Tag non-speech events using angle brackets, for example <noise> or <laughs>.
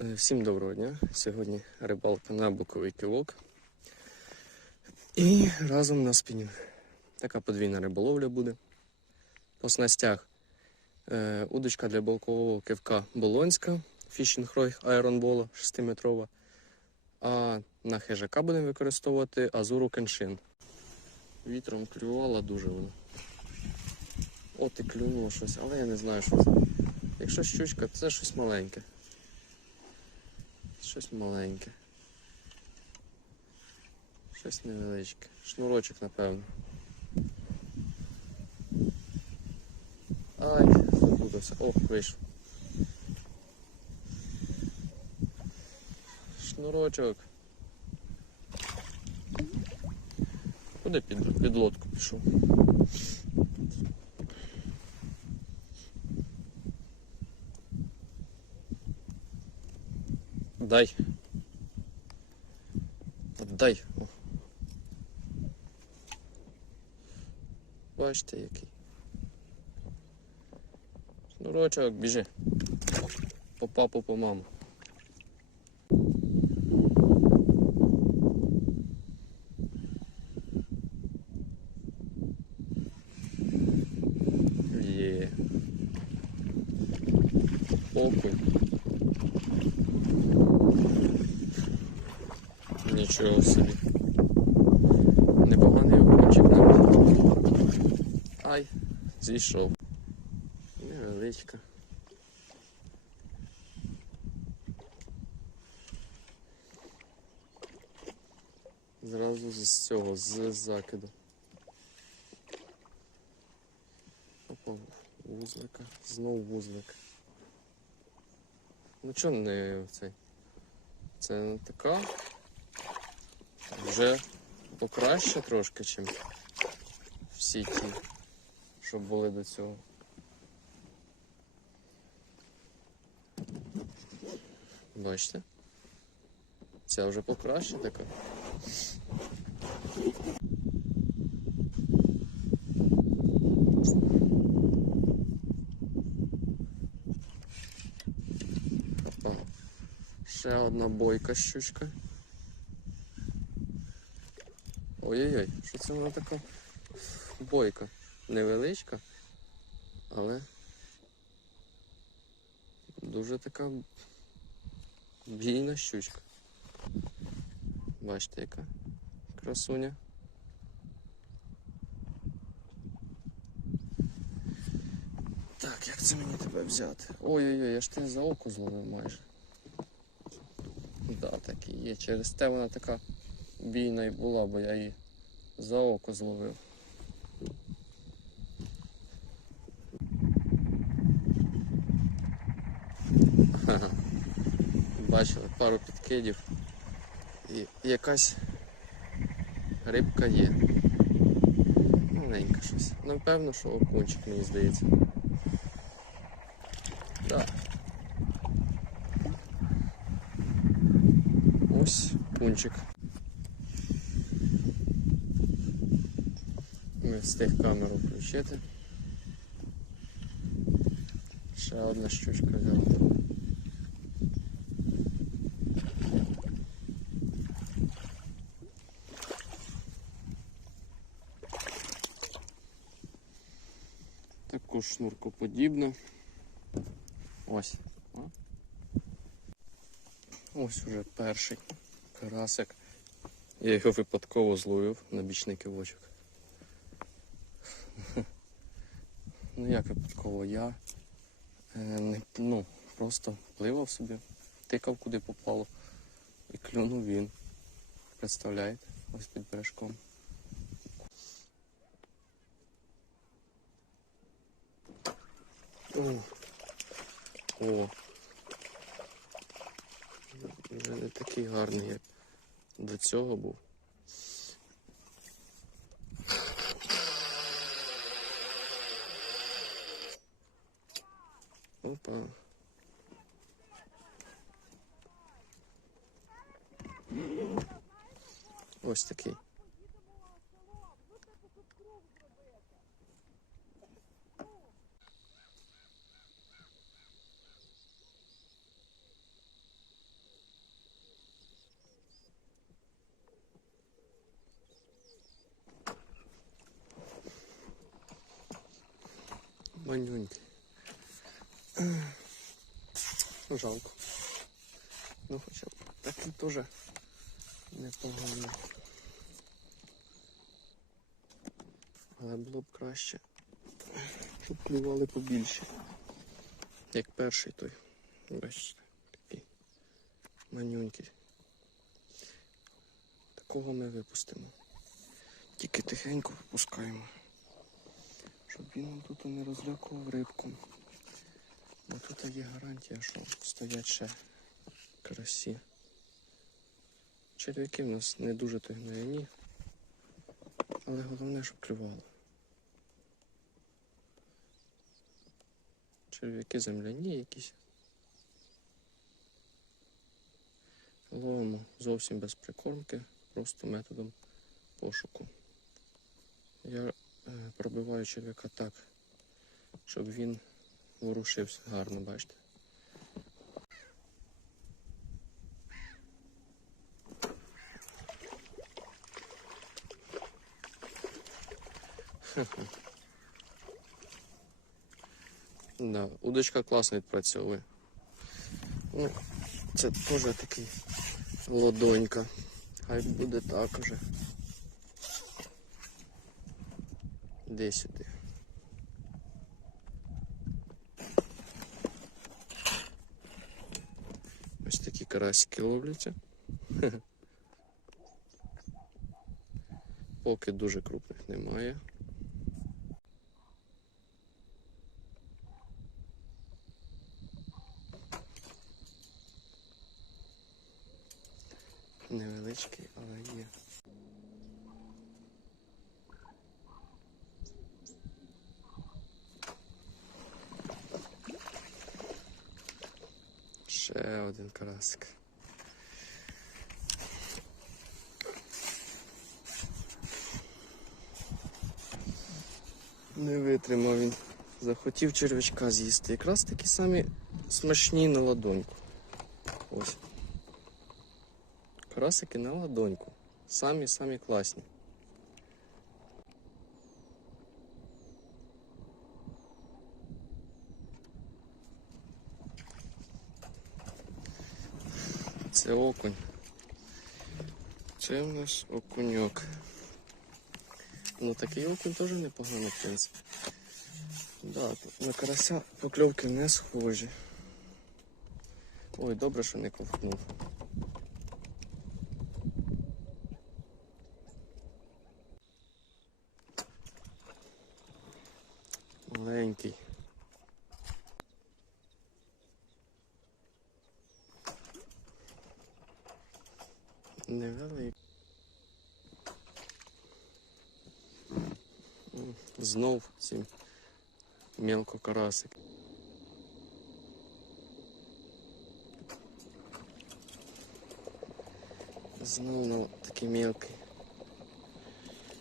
Е, Всім доброго дня. Сьогодні рибалка на боковий кілок. І разом на спінінг. Така подвійна риболовля буде. По снастях е, удочка для бокового кивка Болонська, фішінг рой айронбола 6-метрова. А на хижака будемо використовувати азуру кеншин. Вітром клювала дуже воно. От і клюнуло щось, але я не знаю, що це. Якщо щучка, це щось маленьке. Щось маленьке. Щось невеличке. Шнурочок, напевно. Ай, запутався. О, вийшов. Шнурочок. Куди під, під лодку пішов? Дай. Отдай. О. Бачите який. Шнурочок, біжи. По папу, по маму. Є. Нічого собі. Непоганий окунчик навіть. Ай, зійшов. Невеличка. Зразу з цього, з закиду. Опа, вузлика. Знову вузлик. Ну чого не цей? Це не така. Вже покраще трошки, чим всі ті, що були до цього. Бачите? Ця вже покраще така. Ще одна бойка щучка. Ой-ой-ой, що це вона така бойка? Невеличка, але дуже така бійна щучка. Бачите, яка красуня. Так, як це мені тебе взяти? Ой-ой-ой, я ж тебе за око зловив майже. Да, так і є. Через те вона така бійна і була, бо я її за око зловив. Бачили пару підкидів і якась рибка є. Маленька щось. Напевно, що окунчик, мені здається. Так. Ось кунчик. Не встиг камеру включити. Ще одна щучка взяла. Також шнуркоподібна. Ось. Ось уже перший карасик. Я його випадково зловив на бічний кивочок. <laughs> Ну як випадково, я е, не, ну, просто пливав собі, тикав куди попало і клюнув він. Представляєте? Ось під бережком. О. Вже не такий гарний, як до цього був. Опа. Ось такий. Манюнький. Жалко. Ну хоча б такий теж непоганий. Але було б краще, щоб клювали побільше. Як перший той. Бачите, такий манюнький. Такого ми випустимо. Тільки тихенько випускаємо. Щоб він нам тут не розлякував рибку. Тут є гарантія, що стоять ще карасі. Черв'яки в нас не дуже то але головне, щоб клювало. Черв'яки земляні якісь. Ловимо зовсім без прикормки, просто методом пошуку. Я е, пробиваю черв'яка так, щоб він ворушився гарно, бачите. Да, удочка класно відпрацьовує. Ну, це теж такий лодонька. Хай буде так уже. Де сюди? Карасики ловляться. Поки дуже крупних немає. Невеличкий, але є. Ще один карасик. Не витримав він. Захотів червячка з'їсти. Якраз такі самі смачні на ладоньку. Ось. Карасики на ладоньку. Самі-самі класні. Це окунь. Це у нас окуньок. Ну такий окунь теж непоганий, в принципі. Да, на карася покльовки не схожі. Ой, добре, що не ковтнув. Маленький. знов ці мелкокарасики. Знову такий мелкий.